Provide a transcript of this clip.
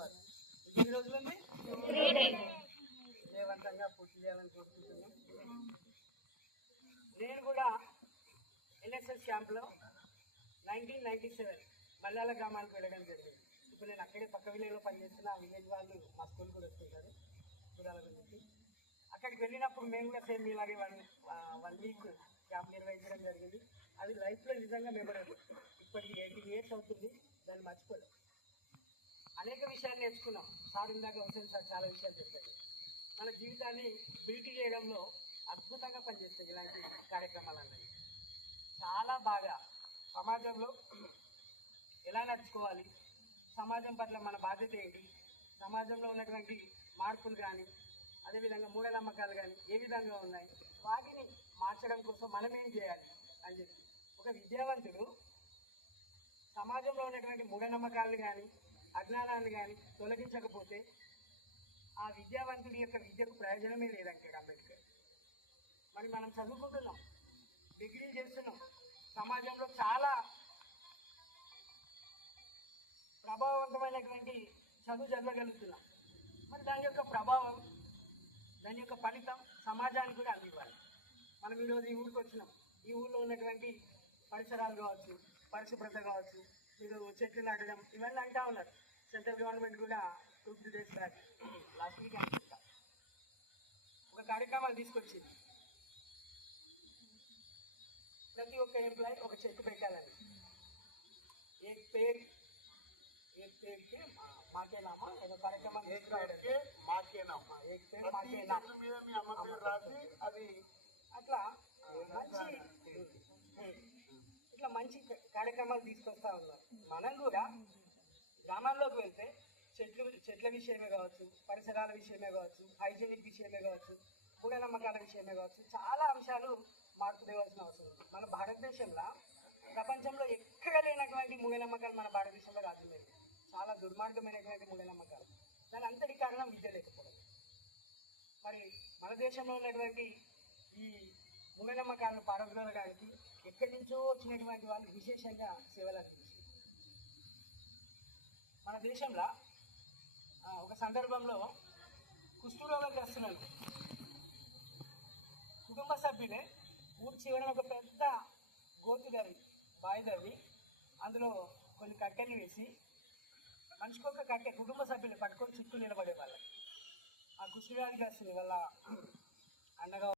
Super. ఎన్ని రోజులు ఉంది? విజయవంతంగా పూర్తి చేయాలని కోరుకుంటున్నాం. నేను కూడా ఎన్ఎస్ఎస్ క్యాంప్లో 1997 మల్లాల గ్రామానికి వెళ్ళడం జరిగింది. ఇప్పుడు నేను అక్కడే పక్క విలేజ్లో పనిచేస్తున్న ఆ విలేజ్ వాళ్ళు మా స్కూల్ కూడా వస్తుంటారు దూరాల గురించి. అక్కడికి వెళ్ళినప్పుడు మేము కూడా సేమ్ ఇలాగే వన్ వీక్ క్యాంప్ నిర్వహించడం జరిగింది. అది లైఫ్లో నిజంగా మెమొరబుల్. ఇప్పటికి 18 years అవుతుంది, దాన్ని మర్చిపోలేదు. అనేక విషయాలు నేర్చుకున్నాం. సార్ ఇందాక హుసేన్ సార్ చాలా విషయాలు చెప్పారు. మన జీవితాన్ని బిల్ట్ చేయడంలో అద్భుతంగా పనిచేస్తాయి ఇలాంటి కార్యక్రమాలన్నీ. చాలా బాగా సమాజంలో ఎలా నడుచుకోవాలి, సమాజం పట్ల మన బాధ్యత ఏంటి, సమాజంలో ఉన్నటువంటి మార్పులు కానీ అదేవిధంగా మూఢనమ్మకాలు కానీ ఏ విధంగా ఉన్నాయి, వాటిని మార్చడం కోసం మనం ఏం చేయాలి అని చెప్పి ఒక విద్యావంతుడు సమాజంలో ఉన్నటువంటి మూఢనమ్మకాలను కానీ అజ్ఞానాన్ని కానీ తొలగించకపోతే ఆ విద్యావంతుడి యొక్క విద్యకు ప్రయోజనమే లేదంటాడు అంబేద్కర్. మరి మనం చదువుకుంటున్నాం, డిగ్రీలు చేస్తున్నాం, సమాజంలో చాలా ప్రభావవంతమైనటువంటి చదువు చదవగలుగుతున్నాం. మరి దాని యొక్క ప్రభావం, దాని యొక్క ఫలితం సమాజానికి కూడా అందివ్వాలి. మనం ఈరోజు ఈ ఊరికి వచ్చినాం. ఈ ఊళ్ళో ఉన్నటువంటి పరిసరాలు కావచ్చు, పరిశుభ్రత కావచ్చు, మీరు చెట్లు నాటడం ఇవన్నీ అంటూ ఉన్నారు. సెంట్రల్ గవర్నమెంట్ కూడా 2-3 days బ్యాక్ లాస్ట్ వీక్ అనుకుంటా ఒక కార్యక్రమాలు తీసుకొచ్చింది. ప్రతి ఒక్క ఎంప్లాయీ ఒక చెట్టు పెట్టాలని. एक पेड़ के माँ के नाम ఏదో కార్యక్రమం एक पेड़ के माँ के नाम एक पेड़ माँ के नाम మీద మీ అమ్మ పేరు రాసి అది అట్లా మంచి ఇట్లా మంచి కార్యక్రమాలు తీసుకొస్తా ఉన్నారు. మనం కూడా గ్రామాల్లోకి వెళ్తే చెట్ల విషయమే కావచ్చు, పరిసరాల విషయమే కావచ్చు, హైజీనిక్ విషయమే కావచ్చు, మూఢనమ్మకాల విషయమే కావచ్చు, చాలా అంశాలు మార్పు తేవాల్సిన అవసరం ఉంది. మన భారతదేశంలో ప్రపంచంలో ఎక్కడ లేనటువంటి మూఢనమ్మకాలు మన భారతదేశంలో రాజులేదు. చాలా దుర్మార్గమైనటువంటి మూఢనమ్మకాలు. దాని అంతటి కారణం విద్య లేకపోవడం. మరి మన దేశంలో ఉన్నటువంటి ఈ మూఢనమ్మకాలను పారద్రోలడానికి ఎక్కడి నుంచో వచ్చినటువంటి వాళ్ళు విశేషంగా సేవలు అందించారు. మన దేశంలో ఒక సందర్భంలో కుష్ఠరోగగ్రస్తులను కుటుంబ సభ్యులే ఊరి చివరన ఒక పెద్ద గోతు బావి తవ్వి అందులో కొన్ని కట్టెలు వేసి మనిషికొక కట్టె కుటుంబ సభ్యులు పట్టుకొని చుట్టూ నిలబడే వాళ్ళకి. ఆ కుష్ఠవ్యాధిగ్రస్తులు వాళ్ళ అన్నగా